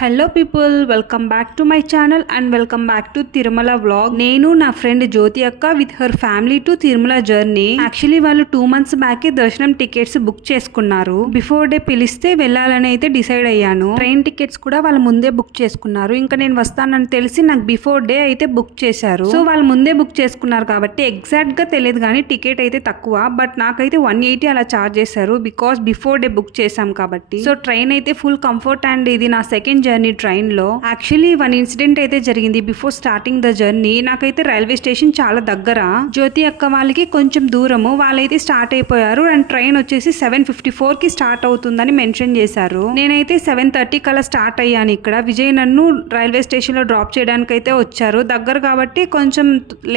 Hello people, welcome back to my channel and welcome back to Tirumala vlog. నేను నా friend జ్యోతి అక్క with her family to Tirumala journey. Actually వాళ్ళు 2 months back దర్శనం tickets book చేసుకున్నారు. Before day పిలిస్తే వెళ్ళాలని అయితే డిసైడ్ అయ్యాను. ట్రైన్ టికెట్స్ కూడా వాళ్ళు ముందే బుక్ చేసుకున్నారు. ఇంకా నేను వస్తానని తెలిసి నాకు బిఫోర్ డే అయితే బుక్ చేశారు. సో వాళ్ళు ముందే బుక్ చేసుకున్నారు కాబట్టి ఎగ్జాక్ట్ గా తెలియదు కానీ టికెట్ అయితే తక్కువ. బట్ నాకైతే 180 అలా చార్జ్ చేశారు బికాస్ బిఫోర్ డే బుక్ చేశాం కాబట్టి. సో ట్రైన్ అయితే ఫుల్ కంఫర్ట్ అండ్ ఇది నా సెకండ్ జర్నీ ట్రైన్ లో. యాక్చువల్లీ 1 ఇన్సిడెంట్ అయితే జరిగింది బిఫోర్ స్టార్టింగ్ ద జర్నీ. నాకైతే రైల్వే స్టేషన్ చాలా దగ్గర, జ్యోతి అక్క వాళ్ళకి కొంచెం దూరము. వాళ్ళైతే స్టార్ట్ అయిపోయారు అండ్ ట్రైన్ వచ్చేసి 7:54 కి స్టార్ట్ అవుతుందని మెన్షన్ చేశారు. నేనైతే 7:30 కల్లా స్టార్ట్ అయ్యాను. ఇక్కడ విజయ్ నన్ను రైల్వే స్టేషన్ లో డ్రాప్ చేయడానికి అయితే వచ్చారు. దగ్గర కాబట్టి కొంచెం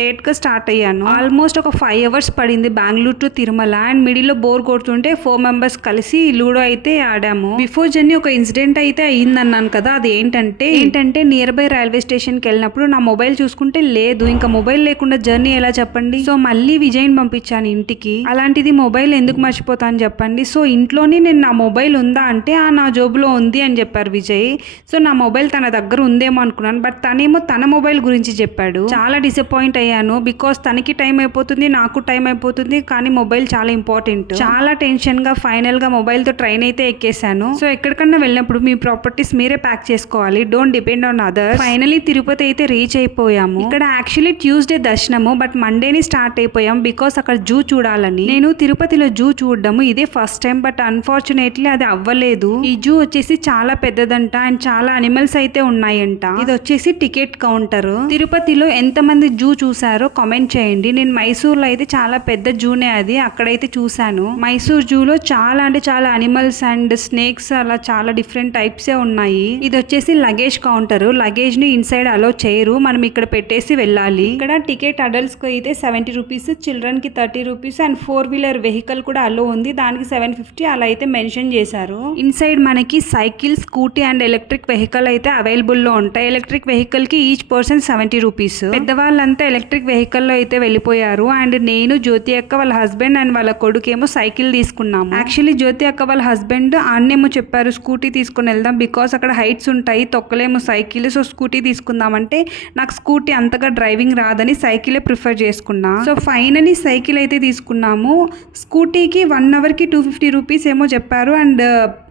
లేట్ గా స్టార్ట్ అయ్యాను. ఆల్మోస్ట్ ఒక 5 hours పడింది Bengaluru to Tirumala. And middle లో బోర్ కొడుతుంటే 4 members కలిసి లూడో అయితే ఆడాము. బిఫోర్ జర్నీ ఒక ఇన్సిడెంట్ అయితే అయ్యిందన్నాను కదా, అది ఏంటంటే నియర్ బై రైల్వే స్టేషన్ కి వెళ్ళినప్పుడు నా మొబైల్ చూసుకుంటే లేదు. ఇంకా మొబైల్ లేకుండా జర్నీ ఎలా చెప్పండి. సో మళ్ళీ విజయ్ని పంపించాను ఇంటికి. అలాంటిది మొబైల్ ఎందుకు మర్చిపోతాను చెప్పండి. సో ఇంట్లోనే నేను నా మొబైల్ ఉందా అంటే నా జోబులో ఉంది అని చెప్పారు విజయ్. సో నా మొబైల్ తన దగ్గర ఉందేమో అనుకున్నాను, బట్ తనేమో తన మొబైల్ గురించి చెప్పాడు. చాలా డిసప్పాయింట్ అయ్యాను బికాస్ తనకి టైం అయిపోతుంది, నాకు టైం అయిపోతుంది, కానీ మొబైల్ చాలా ఇంపార్టెంట్. చాలా టెన్షన్ గా ఫైనల్ గా మొబైల్ తో ట్రైన్ అయితే ఎక్కేసాను. సో ఎక్కడికన్నా వెళ్ళినప్పుడు మీ ప్రాపర్టీస్ మీరే ప్యాక్ చేసుకోవాలి, don't depend on others. Finally Tirupati అయితే రీచ్ అయిపోయాము. ఇక్కడ యాక్చువల్లీ ట్యూస్డే దర్శనము, బట్ మండేని స్టార్ట్ అయిపోయాం బికాస్ అక్కడ జూ చూడాలని. నేను తిరుపతిలో జూ చూడడము ఇదే ఫస్ట్ టైం, బట్ అన్ఫార్చునేట్లీ అది అవ్వలేదు. ఈ జూ వచ్చేసి చాలా పెద్దదంట అండ్ చాలా అనిమల్స్ అయితే ఉన్నాయంట. ఇది వచ్చేసి టికెట్ కౌంటర్. తిరుపతిలో ఎంత మంది జూ చూసారో కామెంట్ చేయండి. నేను మైసూర్లో అయితే చాలా పెద్ద జూనే అది, అక్కడైతే చూసాను. మైసూర్ జూలో చాలా అంటే చాలా అనిమల్స్ అండ్ స్నేక్స్ అలా చాలా డిఫరెంట్ టైప్సే ఉన్నాయి. ఇది వచ్చేసి లగేజ్ కౌంటర్. లగేజ్ ని ఇన్సైడ్ అలో చేయరు, మనం ఇక్కడ పెట్టేసి వెళ్ళాలి. ఇక్కడ టికెట్ అడల్ట్స్ కి అయితే 70 rupees, చిల్డ్రన్ కి 30 rupees అండ్ 4-wheeler వెహికల్ కూడా అలో ఉంది, దానికి 750 అలా అయితే మెన్షన్ చేశారు. ఇన్సైడ్ మనకి cycle, scooty and electric vehicle అయితే అవైలబుల్ లో ఉంటాయి. ఎలక్ట్రిక్ వెహికల్ కి ఈచ్ పర్సన్ 70 rupees. పెద్దవాళ్ళంతా ఎలక్ట్రిక్ వెహికల్ లో అయితే వెళ్ళిపోయారు అండ్ నేను, జ్యోతి అక్క వాళ్ళ హస్బెండ్ అండ్ వాళ్ళ కొడుకేమో సైకిల్ తీసుకున్నాము. యాక్చువల్లీ జ్యోతి అక్క వాళ్ళ హస్బెండ్ అన్నేమో చెప్పారు స్కూటీ తీసుకుని వెళ్దాం బికాస్ అక్కడ హైట్స్ ఉంటాయి, తొక్కలేము సైకిల్, సో స్కూటీ తీసుకుందామంటే నాకు స్కూటీ అంతగా డ్రైవింగ్ రాదని సైకిలే ప్రిఫర్ చేసుకున్నా. సో ఫైనలీ సైకిల్ అయితే తీసుకున్నాము. స్కూటీకి 1 hour కి 250 rupees ఏమో చెప్పారు అండ్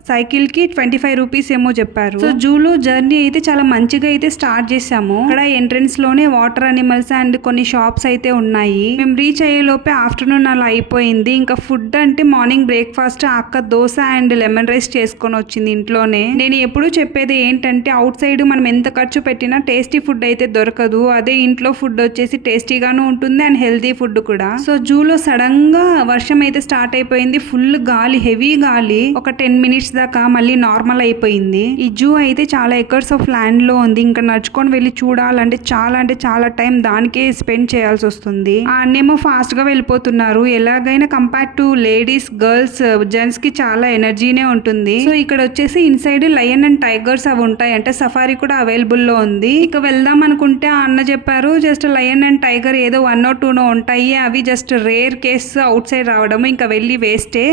సైకిల్ కి 25 rupees ఏమో చెప్పారు. సో జూలో జర్నీ అయితే చాలా మంచిగా అయితే స్టార్ట్ చేసాము. ఇక్కడ ఎంట్రన్స్ లోనే వాటర్ అనిమల్స్ అండ్ కొన్ని షాప్స్ అయితే ఉన్నాయి. మేము రీచ్ అయ్యే లోపే ఆఫ్టర్నూన్ అలా అయిపోయింది. ఇంకా ఫుడ్ అంటే మార్నింగ్ బ్రేక్ఫాస్ట్ అక్క దోశ అండ్ లెమన్ రైస్ చేసుకొని వచ్చింది ఇంట్లోనే. నేను ఎప్పుడూ చెప్పేది ఏంటంటే అవుట్ సైడ్ మనం ఎంత ఖర్చు పెట్టినా టేస్టీ ఫుడ్ అయితే దొరకదు. అదే ఇంట్లో ఫుడ్ వచ్చేసి టేస్టీగాను ఉంటుంది అండ్ హెల్తీ ఫుడ్ కూడా. సో జూలో సడన్ గా వర్షం అయితే స్టార్ట్ అయిపోయింది. ఫుల్ గాలి, హెవీ గాలి. ఒక 10 minutes దాకా మళ్ళీ నార్మల్ అయిపోయింది. ఈ జూ అయితే చాలా ఎకర్స్ ఆఫ్ ల్యాండ్ లో ఉంది. ఇంకా నడుచుకొని వెళ్ళి చూడాలంటే చాలా టైం దానికే స్పెండ్ చేయాల్సి వస్తుంది. అన్నేమో ఫాస్ట్ గా వెళ్ళిపోతున్నారు. ఎలాగైనా compare to ladies, girls, gents కి చాలా ఎనర్జీనే ఉంటుంది. సో ఇక్కడ వచ్చేసి ఇన్సైడ్ లయన్ అండ్ టైగర్స్ అవి ఉంటాయి అంటే సఫారీ కూడా అవైలబుల్ లో ఉంది. ఇక వెళ్దాం అనుకుంటే అన్న చెప్పారు జస్ట్ లయన్ అండ్ టైగర్ ఏదో 1 or 2 ఉంటాయి, అవి just rare case out side రావడం, ఇంకా వెళ్ళి వేస్టే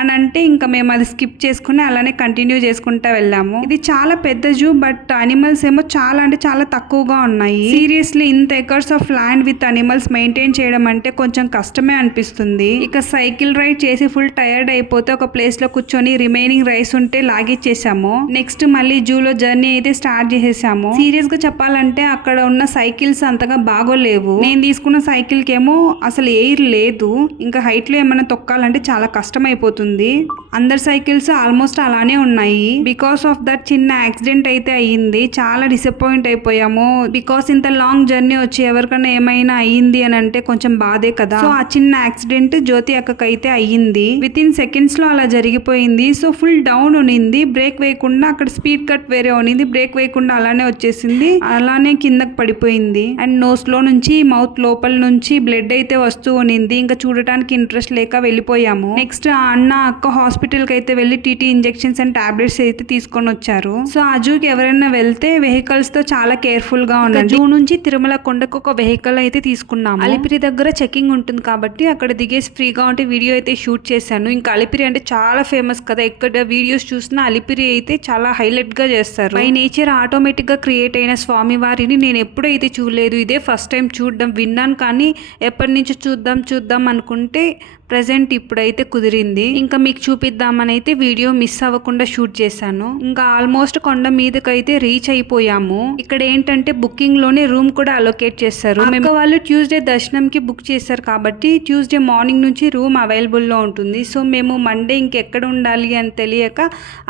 అని అంటే ఇంకా మేము అది స్కిప్ చేసుకుని అలానే కంటిన్యూ చేసుకుంటా వెళ్ళాము. ఇది చాలా పెద్ద జూ, బట్ అనిమల్స్ ఏమో చాలా అంటే చాలా తక్కువగా ఉన్నాయి. సీరియస్లీ ఇంత acres of land with animals maintain చేయడం అంటే కొంచెం కష్టమే అనిపిస్తుంది. ఇక సైకిల్ రైడ్ చేసి ఫుల్ టైర్డ్ అయిపోతే ఒక ప్లేస్ లో కూర్చొని రిమైనింగ్ రైస్ ఉంటే లాగిచ్చేసాము. నెక్స్ట్ మళ్ళీ జూలో జర్నీ అయితే స్టార్ట్ చేసేసాము. సీరియస్ గా చెప్పాలంటే అక్కడ ఉన్న సైకిల్స్ అంతగా బాగోలేవు. నేను తీసుకున్న సైకిల్ కేమో అసలు ఎయిర్ లేదు. ఇంకా హైట్ లో ఏమైనా తొక్కాలంటే చాలా కష్టం అయిపోతుంది. అందరు సైకిల్స్ ఆల్మోస్ట్ అలానే ఉన్నాయి. బికాస్ ఆఫ్ దట్ చిన్న యాక్సిడెంట్ అయితే అయ్యింది. చాలా డిసప్పాయింట్ అయిపోయాము బికాస్ ఇంత లాంగ్ జర్నీ వచ్చి ఎవరికైనా ఏమైనా అయ్యింది అని అంటే కొంచెం బాధే కదా. సో ఆ చిన్న యాక్సిడెంట్ జ్యోతి అక్కకి అయితే అయ్యింది. విత్ ఇన్ సెకండ్స్ లో అలా జరిగిపోయింది. సో ఫుల్ డౌన్ ఉనింది, బ్రేక్ వేయకుండా అక్కడ స్పీడ్ కట్ వేరే ఉనింది, బ్రేక్ వేయకుండా అలానే వచ్చేసింది, అలానే కిందకి పడిపోయింది. అండ్ నోస్ లో నుంచి మౌత్ లోపల నుంచి బ్లడ్ అయితే వస్తూ ఉనింది. ఇంకా చూడటానికి ఇంట్రెస్ట్ లేక వెళ్ళిపోయాము. నెక్స్ట్ అన్న అక్క హాస్పిటల్ కి అయితే వెళ్ళి టీటీ ఇంజెక్షన్స్ అండ్ టాబ్లెట్స్ అయితే తీసుకొని వచ్చారు. సో ఆ జూకి ఎవరైనా వెళ్తే వెహికల్స్ తో చాలా కేర్ఫుల్ గా ఉండండి. జూ నుంచి తిరుమల కొండకు ఒక వెహికల్ అయితే తీసుకున్నాము. అలిపిరి దగ్గర చెకింగ్ ఉంటుంది కాబట్టి అక్కడ దిగేసి ఫ్రీగా ఉంటే వీడియో అయితే షూట్ చేశాను. ఇంకా అలిపిరి అంటే చాలా ఫేమస్ కదా, ఎక్కడ వీడియోస్ చూసినా అలిపిరి అయితే చాలా హైలైట్ గా చేస్తారు. బై నేచర్ ఆటోమేటిక్ గా క్రియేట్ అయిన స్వామి వారిని నేను ఎప్పుడైతే చూడలేదు, ఇదే ఫస్ట్ టైం చూడడం. విన్నాను కానీ ఎప్పటి నుంచి చూద్దాం అనుకుంటే ప్రెసెంట్ ఇప్పుడైతే కుదిరింది. ఇంకా మీకు చూపిద్దామని అయితే వీడియో మిస్ అవ్వకుండా షూట్ చేశాను. ఇంకా ఆల్మోస్ట్ కొండ మీదకైతే రీచ్ అయిపోయాము. ఇక్కడ ఏంటంటే బుకింగ్ లోనే రూమ్ కూడా అలొకేట్ చేస్తారు. మేము వాళ్ళు ట్యూస్డే దర్శనంకి బుక్ చేశారు కాబట్టి ట్యూస్డే మార్నింగ్ నుంచి రూమ్ అవైలబుల్ లో ఉంటుంది. సో మేము మండే ఇంకెక్కడ ఉండాలి అని తెలియక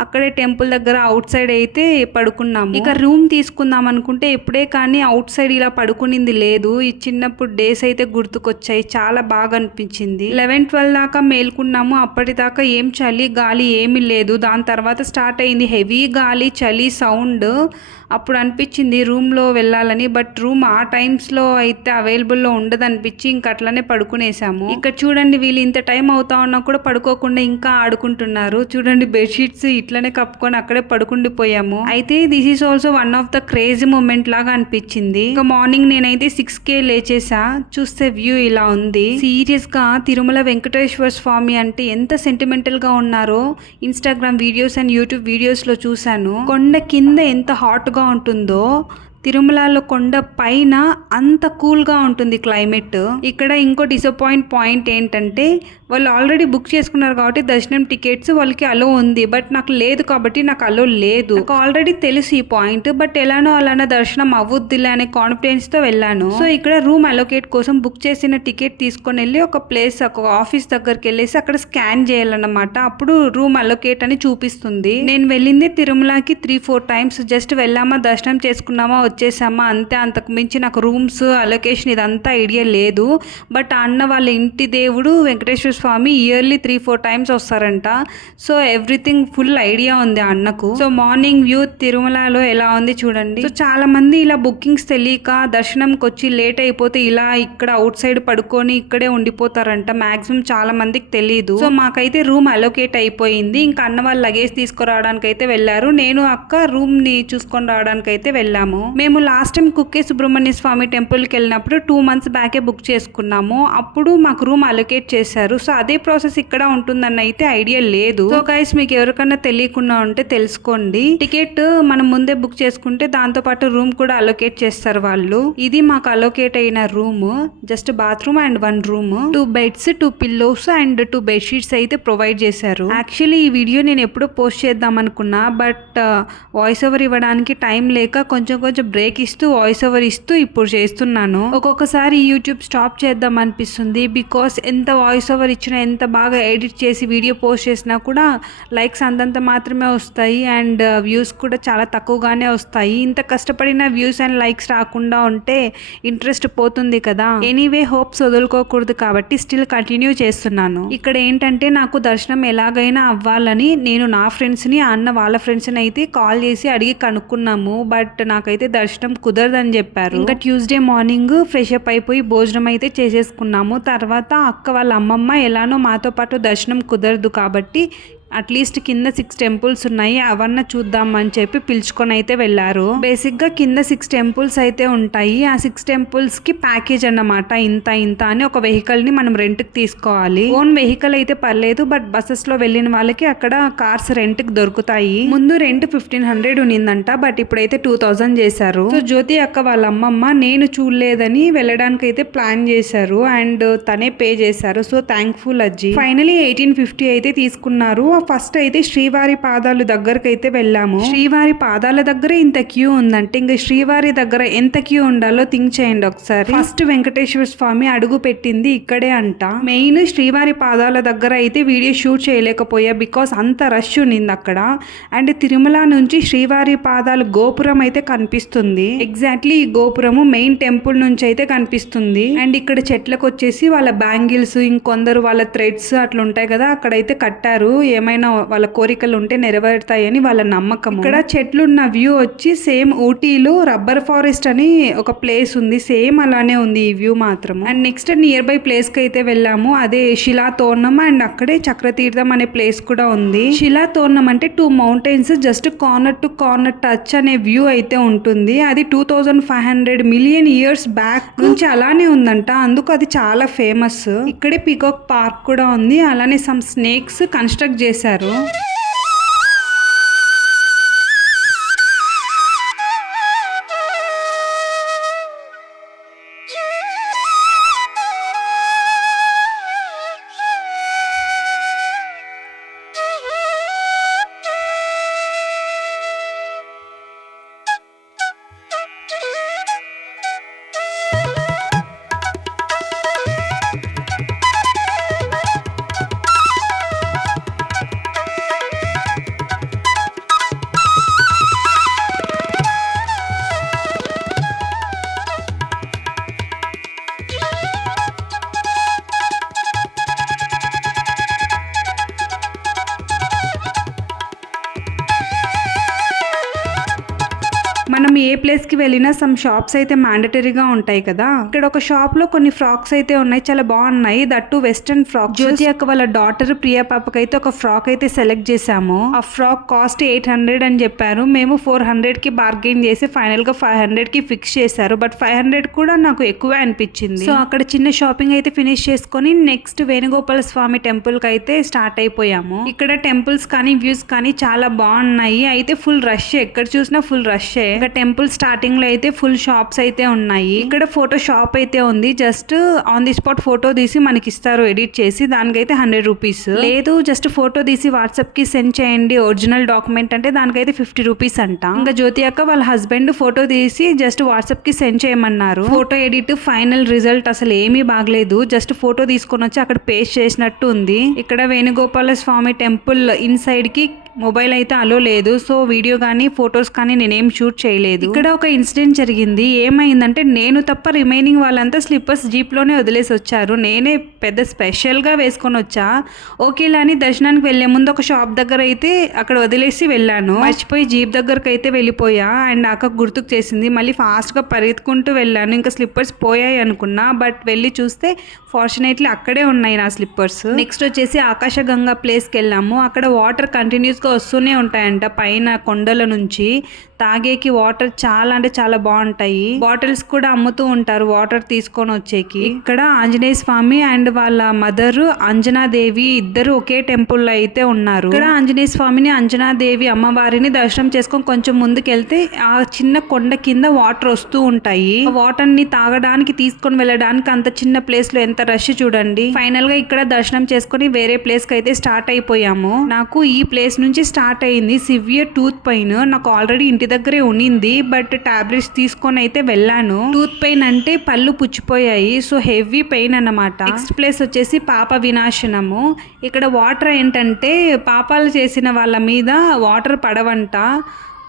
అక్కడే టెంపుల్ దగ్గర అవుట్ సైడ్ అయితే పడుకున్నాము. ఇక రూమ్ తీసుకుందాం అనుకుంటే ఎప్పుడే కానీ అవుట్ సైడ్ ఇలా పడుకునింది లేదు. ఈ చిన్నప్పుడు డేస్ అయితే గుర్తుకొచ్చాయి, చాలా బాగా అనిపించింది. 11-12 దాకా మేల్కున్నాము. అప్పటిదాకా ఏం చలి గాలి ఏమీ లేదు. దాని తర్వాత స్టార్ట్ అయింది హెవీ గాలి, చలి, సౌండ్. అప్పుడు అనిపించింది రూమ్లో వెళ్ళాలని, బట్ రూమ్ ఆ టైమ్స్లో అయితే అవైలబుల్లో ఉండదు అనిపించి ఇంక అట్లనే పడుకునేసాము. ఇక్కడ చూడండి వీళ్ళు ఇంత టైం అవుతా ఉన్నా కూడా పడుకోకుండా ఇంకా ఆడుకుంటున్నారు. చూడండి బెడ్షీట్స్ ఇట్లనే కప్పుకొని అక్కడే పడుకుండిపోయాము. అయితే this is also one of the crazy moment లాగా అనిపించింది. ఇంకా మార్నింగ్ నేనైతే 6కే లేచేసా. చూస్తే వ్యూ ఇలా ఉంది. సీరియస్ గా తిరుమల వెంకటేశ్వర స్వామి అంటే ఎంత సెంటిమెంటల్ గా ఉన్నారో Instagram videos and YouTube videos లో చూసాను. కొండ కింద ఎంత హాట్ గా ఉంటుందో తిరుమలలో కొండ పైన అంత కూల్గా ఉంటుంది క్లైమేట్. ఇక్కడ ఇంకో పాయింట్ ఏంటంటే వాళ్ళు ఆల్రెడీ బుక్ చేసుకున్నారు కాబట్టి దర్శనం టికెట్స్ వాళ్ళకి అలో ఉంది, బట్ నాకు లేదు కాబట్టి నాకు అలో లేదు. నాకు ఆల్రెడీ తెలుసు ఈ పాయింట్, బట్ ఎలానో అలానే దర్శనం అవ్వద్దులే అనే కాన్ఫిడెన్స్ తో వెళ్ళాను. సో ఇక్కడ రూమ్ అలొకేట్ కోసం బుక్ చేసిన టికెట్ తీసుకొని వెళ్ళి ఒక ప్లేస్ ఒక ఆఫీస్ దగ్గరికి వెళ్ళేసి అక్కడ స్కాన్ చేయాలన్నమాట. అప్పుడు రూమ్ అలొకేట్ అని చూపిస్తుంది. నేను వెళ్ళింది తిరుమలకి 3-4 టైమ్స్. జస్ట్ వెళ్ళామా దర్శనం చేసుకున్నామా వచ్చేసామా అంతే. అంతకు మించి నాకు రూమ్స్ అలొకేషన్ ఇదంతా ఐడియా లేదు. బట్ అన్న వాళ్ళ ఇంటి దేవుడు వెంకటేశ్వర స్వామి ఇయర్లీ 3-4 టైమ్స్ వస్తారంట. సో ఎవ్రీథింగ్ ఫుల్ ఐడియా ఉంది అన్నకు. సో మార్నింగ్ వ్యూ తిరుమలలో ఎలా ఉంది చూడండి. సో చాలా మంది ఇలా బుకింగ్స్ తెలియక దర్శనంకి వచ్చి లేట్ అయిపోతే ఇలా ఇక్కడ అవుట్ సైడ్ పడుకొని ఇక్కడే ఉండిపోతారంట. మాక్సిమం చాలా మందికి తెలియదు. సో మాకైతే రూమ్ అలొకేట్ అయిపోయింది. ఇంకా అన్న వాళ్ళు లగేజ్ తీసుకురావడానికి అయితే వెళ్ళారు. నేను అక్క రూమ్ ని చూసుకొని రావడానికి అయితే వెళ్ళాము. మేము లాస్ట్ టైం కుక్కే సుబ్రహ్మణ్య స్వామి టెంపుల్కి వెళ్ళినప్పుడు 2 months బ్యాకే బుక్ చేసుకున్నాము. అప్పుడు మాకు రూమ్ అలొకేట్ చేశారు. సో అదే ప్రాసెస్ ఇక్కడ ఉంటుందన్న అయితే ఐడియా లేదు. సో గైస్ మీకు ఎవరికన్నా తెలియకుండా ఉంటే తెలుసుకోండి. టికెట్ మనం ముందే బుక్ చేసుకుంటే దాంతో పాటు రూమ్ కూడా అలొకేట్ చేస్తారు వాళ్ళు. ఇది మాకు అలొకేట్ అయిన room. Just bathroom and 1 room, 2 beds, 2 pillows and 2 bedsheets అయితే ప్రొవైడ్ చేశారు. యాక్చువల్లీ ఈ వీడియో నేను ఎప్పుడో పోస్ట్ చేద్దాం అనుకున్నా, బట్ వాయిస్ ఓవర్ ఇవ్వడానికి టైం లేక కొంచెం బ్రేక్ ఇస్తూ వాయిస్ ఓవర్ ఇస్తూ ఇప్పుడు చేస్తున్నాను. ఒక్కొక్కసారి యూట్యూబ్ స్టాప్ చేద్దాం అనిపిస్తుంది. బికాస్ ఎంత వాయిస్ ఓవర్ ఇచ్చినా ఎంత బాగా ఎడిట్ చేసి వీడియో పోస్ట్ చేసినా కూడా లైక్స్ అంతంత మాత్రమే వస్తాయి అండ్ వ్యూస్ కూడా చాలా తక్కువగానే వస్తాయి. ఇంత కష్టపడిన వ్యూస్ అండ్ లైక్స్ రాకుండా ఉంటే ఇంట్రెస్ట్ పోతుంది కదా. ఎనీవే హోప్స్ వదులుకోకూడదు కాబట్టి స్టిల్ కంటిన్యూ చేస్తున్నాను. ఇక్కడ ఏంటంటే నాకు దర్శనం ఎలాగైనా అవ్వాలని నేను నా ఫ్రెండ్స్ని అన్న వాళ్ళ ఫ్రెండ్స్ని అయితే కాల్ చేసి అడిగి కనుక్కున్నాము. బట్ నాకైతే దర్శనం కుదరదని చెప్పారు. ఇంకా ట్యూస్డే మార్నింగ్ ఫ్రెష్ అప్ అయిపోయి భోజనం అయితే చేసేసుకున్నాము. తర్వాత అక్క వాళ్ళ అమ్మమ్మ ఎలానో మాతో పాటు దర్శనం కుదరదు కాబట్టి అట్లీస్ట్ కింద 6 టెంపుల్స్ ఉన్నాయి అవన్న చూద్దాం అని చెప్పి పిలుచుకొని అయితే వెళ్ళారు. బేసిక్ గా కింద 6 టెంపుల్స్ అయితే ఉంటాయి. ఆ 6 టెంపుల్స్ కి ప్యాకేజ్ అన్నమాట. ఇంత అని ఒక వెహికల్ ని మనం రెంట్ కి తీసుకోవాలి. ఓన్ వెహికల్ అయితే పర్లేదు, బట్ బస్సెస్ లో వెళ్ళిన వాళ్ళకి అక్కడ కార్స్ రెంట్ కి దొరుకుతాయి. ముందు రెంట్ 1500 ఉన్నిందంట, బట్ ఇప్పుడైతే 2000 చేశారు. సో జ్యోతి అక్క వాళ్ళ అమ్మమ్మ నేను చూడలేదని వెళ్ళడానికి అయితే ప్లాన్ చేశారు అండ్ తనే పే చేశారు. So thankful అజ్జి. ఫైనలీ 1850 అయితే తీసుకున్నారు. ఫస్ట్ అయితే శ్రీవారి పాదాలు దగ్గరకు అయితే వెళ్ళాము. శ్రీవారి పాదాల దగ్గర ఇంత క్యూ ఉందంటే ఇంకా శ్రీవారి దగ్గర ఎంత క్యూ ఉండాలో థింక్ చేయండి ఒకసారి. ఫస్ట్ వెంకటేశ్వర స్వామి అడుగు పెట్టింది ఇక్కడే అంట. మెయిన్ శ్రీవారి పాదాల దగ్గర అయితే వీడియో షూట్ చేయలేకపోయా బికాస్ అంత రష్ ఉన్నింది అక్కడ. అండ్ తిరుమల నుంచి శ్రీవారి పాదాలు గోపురం అయితే కనిపిస్తుంది. ఎగ్జాక్ట్లీ ఈ గోపురము మెయిన్ టెంపుల్ నుంచి అయితే కనిపిస్తుంది. అండ్ ఇక్కడ చెట్లకు వచ్చేసి వాళ్ళ బ్యాంగిల్స్ ఇంకొందరు వాళ్ళ థ్రెడ్స్ అట్లా ఉంటాయి కదా అక్కడైతే కట్టారు. ఏమైనా ఏమైనా వాళ్ళ కోరికలు ఉంటే నెరవేరుతాయని వాళ్ళ నమ్మకం. ఇక్కడ చెట్లున్న వ్యూ వచ్చి సేమ్ ఊటీలో రబ్బర్ ఫారెస్ట్ అని ఒక ప్లేస్ ఉంది, సేమ్ అలానే ఉంది ఈ వ్యూ మాత్రం. And next near by place కి అయితే వెళ్ళాము, అదే శిలాతోరణం. అండ్ అక్కడే చక్రతీర్థం అనే ప్లేస్ కూడా ఉంది. శిలాతోరణం అంటే 2 mountains just corner to corner touch అనే వ్యూ అయితే ఉంటుంది. అది 2500 మిలియన్ ఇయర్స్ బ్యాక్ నుంచి అలానే ఉందంట, అందుకు అది చాలా ఫేమస్. ఇక్కడే పీకాక్ పార్క్ కూడా ఉంది, అలానే సమ్ స్నేక్స్ కన్స్ట్రక్ట్ చేశారు. మనం ఏ ప్లేస్ కి వెళ్ళినా సమ్ షాప్స్ అయితే మ్యాండటరీగా ఉంటాయి కదా. ఇక్కడ ఒక షాప్ లో కొన్ని ఫ్రాక్స్ అయితే ఉన్నాయి, చాలా బాగున్నాయి. That western frock. జ్యోతి అక్క వాళ్ళ డాటర్ ప్రియా పాపకి అయితే ఒక ఫ్రాక్ అయితే సెలెక్ట్ చేసాము. ఆ ఫ్రాక్ కాస్ట్ 800 అని చెప్పారు. మేము 400 కి బార్గెయిన్ చేసి ఫైనల్ గా 500 కి ఫిక్స్ చేశారు. బట్ 500 కూడా నాకు ఎక్కువే అనిపించింది. సో అక్కడ చిన్న షాపింగ్ అయితే ఫినిష్ చేసుకొని నెక్స్ట్ వేణుగోపాల స్వామి టెంపుల్ కి అయితే స్టార్ట్ అయిపోయాము. ఇక్కడ టెంపుల్స్ కానీ వ్యూస్ కానీ చాలా బాగున్నాయి. అయితే ఫుల్ రష్, ఎక్కడ చూసినా ఫుల్ రష్. ఇంకా టెంపుల్ స్టార్టింగ్ లో అయితే ఫుల్ షాప్స్ అయితే ఉన్నాయి. ఇక్కడ ఫోటో షాప్ అయితే ఉంది, just on the spot photo తీసి మనకి ఇస్తారు ఎడిట్ చేసి, దానికైతే 100 రూపీస్. లేదు జస్ట్ ఫోటో తీసి వాట్సాప్ కి సెండ్ చేయండి ఒరిజినల్ డాక్యుమెంట్ అంటే దానికైతే 50 రూపీస్ అంట. ఇంకా జ్యోతి అక్క వాళ్ళ హస్బెండ్ ఫోటో తీసి జస్ట్ వాట్సాప్ కి సెండ్ చేయమన్నారు. ఫోటో ఎడిట్ ఫైనల్ రిజల్ట్ అసలు ఏమీ బాగలేదు, జస్ట్ ఫోటో తీసుకొని వచ్చి అక్కడ పేస్ట్ చేసినట్టు ఉంది. ఇక్కడ వేణుగోపాల స్వామి టెంపుల్ ఇన్సైడ్ కి మొబైల్ అయితే అలో లేదు, సో వీడియో కానీ ఫొటోస్ కానీ నేనేం షూట్ చేయలేదు. ఇక్కడ ఒక ఇన్సిడెంట్ జరిగింది. ఏమైందంటే నేను తప్ప రిమైనింగ్ వాళ్ళంతా స్లిప్పర్స్ జీప్ లోనే వదిలేసి వచ్చారు. నేనే పెద్ద స్పెషల్ గా వేసుకొని వచ్చా. ఓకేలా అని దర్శనానికి వెళ్లే ముందు ఒక షాప్ దగ్గర అయితే అక్కడ వదిలేసి వెళ్ళాను. మర్చిపోయి జీప్ దగ్గరకు అయితే వెళ్ళిపోయా. అండ్ అక్క గుర్తుకు చేసింది, మళ్ళీ ఫాస్ట్ గా పరిగెత్తుకుంటూ వెళ్ళాను. ఇంకా స్లిప్పర్స్ పోయాయి అనుకున్నా, బట్ వెళ్ళి చూస్తే ఫార్చునేట్లీ అక్కడే ఉన్నాయి నా స్లిప్పర్స్. నెక్స్ట్ వచ్చేసి ఆకాశగంగా ప్లేస్ కి వెళ్ళాము. అక్కడ వాటర్ కంటిన్యూస్ గా వస్తూనే ఉంటాయంట పైన కొండల నుంచి. తాగేకి వాటర్ చాలా అంటే చాలా బాగుంటాయి. బాటిల్స్ కూడా అమ్ముతూ ఉంటారు వాటర్ తీసుకొని వచ్చేకి. ఇక్కడ ఆంజనేయ స్వామి అండ్ వాళ్ళ మదర్ అంజనాదేవి ఇద్దరు ఒకే టెంపుల్ లో అయితే ఉన్నారు. ఇక్కడ ఆంజనేయ స్వామిని అంజనాదేవి అమ్మవారిని దర్శనం చేసుకొని కొంచెం ముందుకెళ్తే ఆ చిన్న కొండ కింద వాటర్ వస్తూ ఉంటాయి. వాటర్ ని తాగడానికి తీసుకొని వెళ్ళడానికి అంత చిన్న ప్లేస్ లో ఎంత రష్ చూడండి. ఫైనల్ గా ఇక్కడ దర్శనం చేసుకుని వేరే ప్లేస్ కి అయితే స్టార్ట్ అయిపోయాము. నాకు ఈ ప్లేస్ నుంచి స్టార్ట్ అయింది సివియర్ టూత్ పెయిన్. నాకు ఆల్రెడీ ఇంటి దగ్గరే ఉన్నింది, బట్ టాబ్లెట్స్ తీసుకొని అయితే వెళ్ళాను. టూత్ పెయిన్ అంటే పళ్ళు పుచ్చిపోయాయి, సో హెవీ పెయిన్ అన్నమాట. నెక్స్ట్ ప్లేస్ వచ్చేసి పాప వినాశనము. ఇక్కడ వాటర్ ఏంటంటే పాపాలు చేసిన వాళ్ళ మీద వాటర్ పడవంట,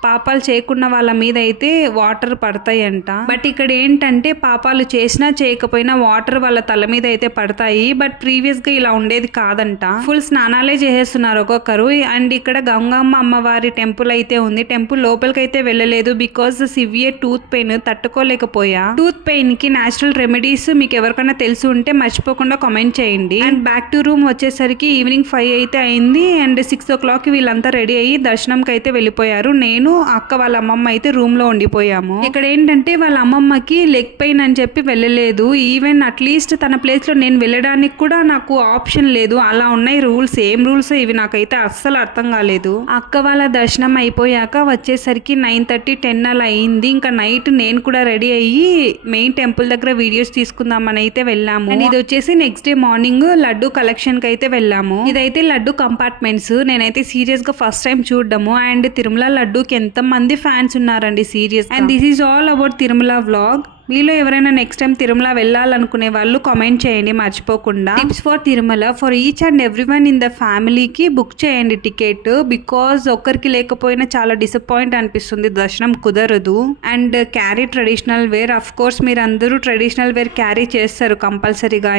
పాపాలు చేయకున్న వాళ్ళ మీద అయితే వాటర్ పడతాయంట. బట్ ఇక్కడ ఏంటంటే పాపాలు చేసినా చేయకపోయినా వాటర్ వాళ్ళ తల మీద అయితే పడతాయి. బట్ ప్రీవియస్ గా ఇలా ఉండేది కాదంట, ఫుల్ స్నానాలే చేసేస్తున్నారు ఒక్కొక్కరు. అండ్ ఇక్కడ గంగమ్మ అమ్మవారి టెంపుల్ అయితే ఉంది. టెంపుల్ లోపలికి అయితే వెళ్ళలేదు, బికాస్ సివియర్ టూత్ పెయిన్ తట్టుకోలేకపోయా. టూత్ పెయిన్ కి నేచురల్ రెమెడీస్ మీకు ఎవరికైనా తెలిసి ఉంటే మర్చిపోకుండా కామెంట్ చేయండి. అండ్ బ్యాక్ టు రూమ్ వచ్చేసరికి ఈవినింగ్ 5 అయితే అయింది. అండ్ 6 o'clock వీళ్ళంతా రెడీ అయ్యి దర్శనంకి అయితే వెళ్ళిపోయారు. నేను అక్క వాళ్ళ అమ్మమ్మ అయితే రూమ్ లో ఉండిపోయాము. ఇక్కడ ఏంటంటే వాళ్ళ అమ్మమ్మకి లెగ్ పెయిన్ అని చెప్పి వెళ్ళలేదు. ఈవెన్ అట్లీస్ట్ తన ప్లేస్ లో నేను వెళ్ళడానికి కూడా నాకు ఆప్షన్ లేదు. అలా ఉన్నాయి రూల్స్. ఏం రూల్స్ ఇవి నాకైతే అస్సలు అర్థం కాలేదు. అక్క వాళ్ళ దర్శనం అయిపోయాక వచ్చేసరికి 9:30, 10 అలా అయింది. ఇంకా నైట్ నేను కూడా రెడీ అయ్యి మెయిన్ టెంపుల్ దగ్గర వీడియోస్ తీసుకుందామని అయితే వెళ్ళాము. అండ్ ఇది వచ్చేసి next day morning laddu collection కి అయితే వెళ్ళాము. ఇదైతే లడ్డు కంపార్ట్మెంట్స్. నేనైతే సీరియస్ గా ఫస్ట్ టైం చూడడము. అండ్ తిరుమల లడ్డూకి ఎంత మంది ఫ్యాన్స్ ఉన్నారండి serious. And this is all about Tirumala vlog. మీలో ఎవరైనా నెక్స్ట్ టైం తిరుమల వెళ్ళాలనుకునే వాళ్ళు కామెంట్ చేయండి మర్చిపోకుండా. Tips for Tirumala for each and every one in the ఫ్యామిలీకి బుక్ చేయండి టికెట్. బికాజ్ ఒక్కరికి లేకపోయినా చాలా డిసప్పాయింట్ అనిపిస్తుంది, దర్శనం కుదరదు. And carry traditional wear. Of course మీరు అందరూ ట్రెడిషనల్ వేర్ క్యారీ చేస్తారు కంపల్సరీగా.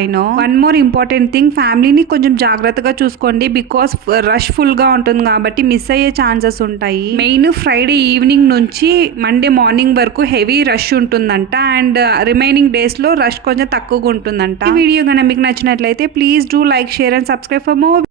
వన్ మోర్ ఇంపార్టెంట్ థింగ్, ఫ్యామిలీని కొంచెం జాగ్రత్తగా చూసుకోండి బికాస్ రష్ ఫుల్ గా ఉంటుంది కాబట్టి మిస్ అయ్యే ఛాన్సెస్ ఉంటాయి. మెయిన్ ఫ్రైడే ఈవినింగ్ నుంచి మండే మార్నింగ్ వరకు హెవీ రష్ ఉంటుందంట. అండ్ రిమైనింగ్ డేస్ లో రష్ కొంచెం తక్కువగా ఉంటుందంట. ఈ వీడియో కనుక మీకు నచ్చినట్లయితే please do like, share and subscribe for more.